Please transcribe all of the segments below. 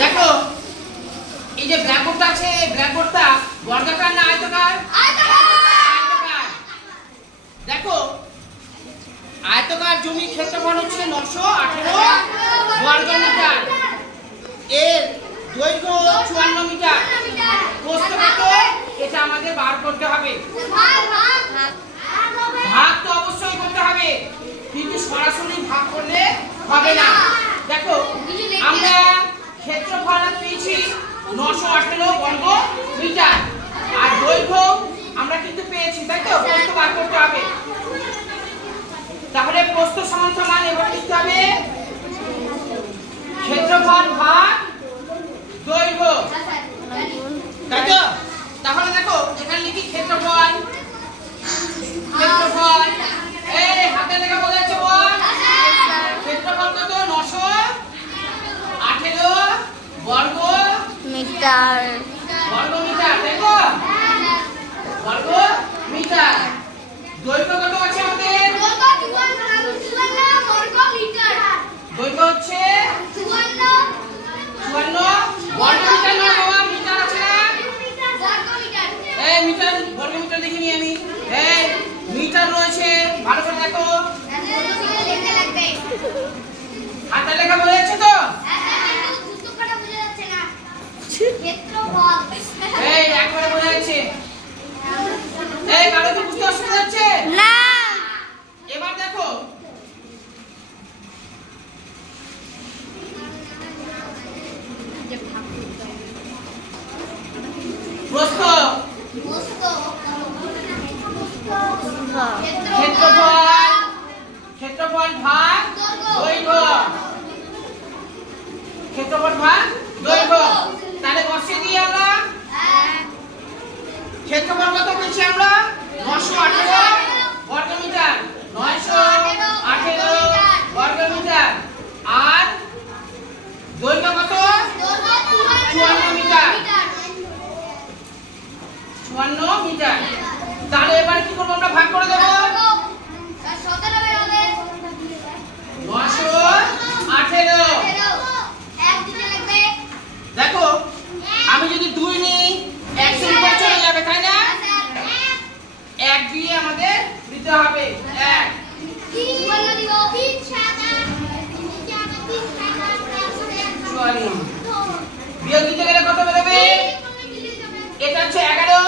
দেখো এই যে ব্ল্যাকবোর্ডটা আছে, ব্ল্যাকবোর্ডটা বর্গাকার না আয়তাকার? আয়তাকার। দেখো আয়তাকার জমির ক্ষেত্রফল হচ্ছে 918 বর্গ মিটার, এর দৈর্ঘ্য 54 মিটার, প্রস্থ কত এটা আমাদের বার করতে হবে। ভাগ তো অবশ্যই করতে হবে, কিন্তু সরাসরি ভাগ করলে হবে না। দেখো আমরা ক্ষেত্রফল পেয়েছি 918 বর্গ মিটার, আর দৈর্ঘ্য আমরা কিন্তু পেয়েছি, তাই তো? প্রস্থ বার করতে হবে। তাহলে প্রস্থ সমান সমান এবার লিখতে হবে ক্ষেত্রফল ভাগ দৈর্ঘ্য, তাই তো? তাহলে দেখো এখানে লিখি ক্ষেত্রফল, ক্ষেত্রফল এই হাতে লেখা বলা যাচ্ছে বল। ক্ষেত্রফল কত? 918 বর্গ মিটার, বর্গ মিটার, তাই তো? বর্গ মিটার। দৈর্ঘ্য কত আছে আমাদের? দৈর্ঘ্য হচ্ছে 54 বর্গ মিটার। না বাবা, মিটার আছে না? এই মিটার, বর্গ মিটার দেখিনি আমি। এই মিটার রয়েছে, ভালো করে দেখো। হাতে লেখা বলে যাচ্ছে তো? এই একবারে বোঝা যাচ্ছে। এই কারো কি বুঝতে অসুবিধা হচ্ছে? না। এবার দেখো প্রস্থ, ক্ষেত্রফল, ক্ষেত্রফল ভাগ দৈর্ঘ্য, ক্ষেত্রফল ভাগ দৈর্ঘ্য। তাহলে বসিয়ে দিই আমরা। ক্ষেত্রফল কত পেয়েছি আমরা? 918 বর্গ মিটার, 918 বর্গ মিটার। আর দৈর্ঘ্য কত? 54 মিটার, 54 মিটার। তাহলে এবার কি করব? আমরা ভাগ করে দেব। 918 দেখো আমি যদি 2 নিই 100 উপর চলে যাবে, তাই না? 1 দিয়ে আমাদের দিতে হবে। 1 বিয়োগ দিতে গেলে কত বেরোবে? এটা হচ্ছে 11,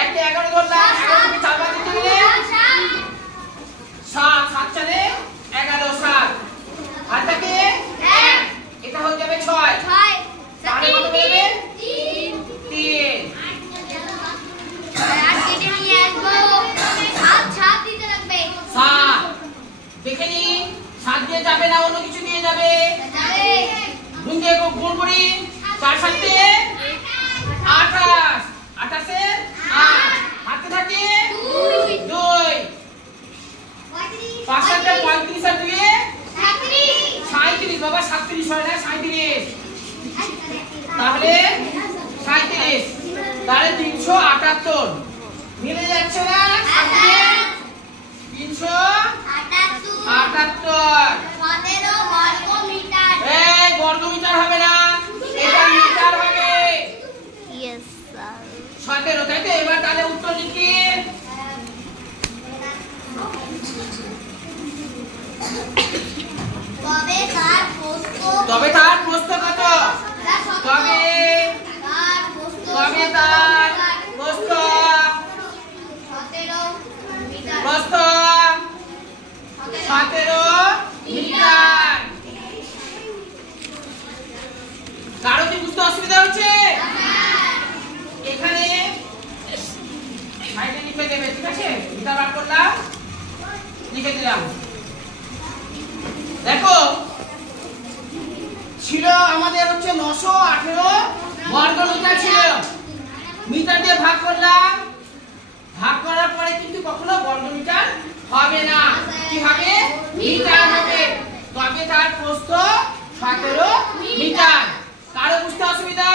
1 কে 11 ধরলাম, 11 থেকে 4 বাদ দিতে গেলে 7, 7 4 11, 7 আর থাকে 1, এটা হয়ে যাবে 6। তাহলে কত বেরোবে? 3। দেখে নি 7 দিয়ে যাবে না, অন্য কিছু দিয়ে যাবে। গুণ দিয়ে গুণ করি, 4 7 28, 28 এ 8 হাতে থাকে 2, 5 7 35 আর 2 37 বাবা, 37 হয় না 37। তাহলে 37, তাহলে 378 মিলে যাচ্ছে না? 378 এই বর্গ মিটার হবে না, এটা মিটার হবে। Yes sir. 17, তাই তো? এবার তাহলে উত্তর লিখি। তবে তার প্রস্থ কত? তবে তার প্রস্থ, প্রস্থ 17 মিটার। কারো কি বুঝতে অসুবিধা হচ্ছে? এখানে সাইডে লিখে দেবে, ঠিক আছে? এটা বার করলাম, লিখে দিলাম। দেখো ছিল আমাদের হচ্ছে 918 বর্গ মিটার ছিল, মিটার দিয়ে ভাগ করলাম, ভাগ করার পরে কিন্তু কখনো বর্গ মিটার হবে না, কি হবে? মিটার হবে। তবে তার প্রস্থ 17 মিটার। কারো বুঝতে অসুবিধা?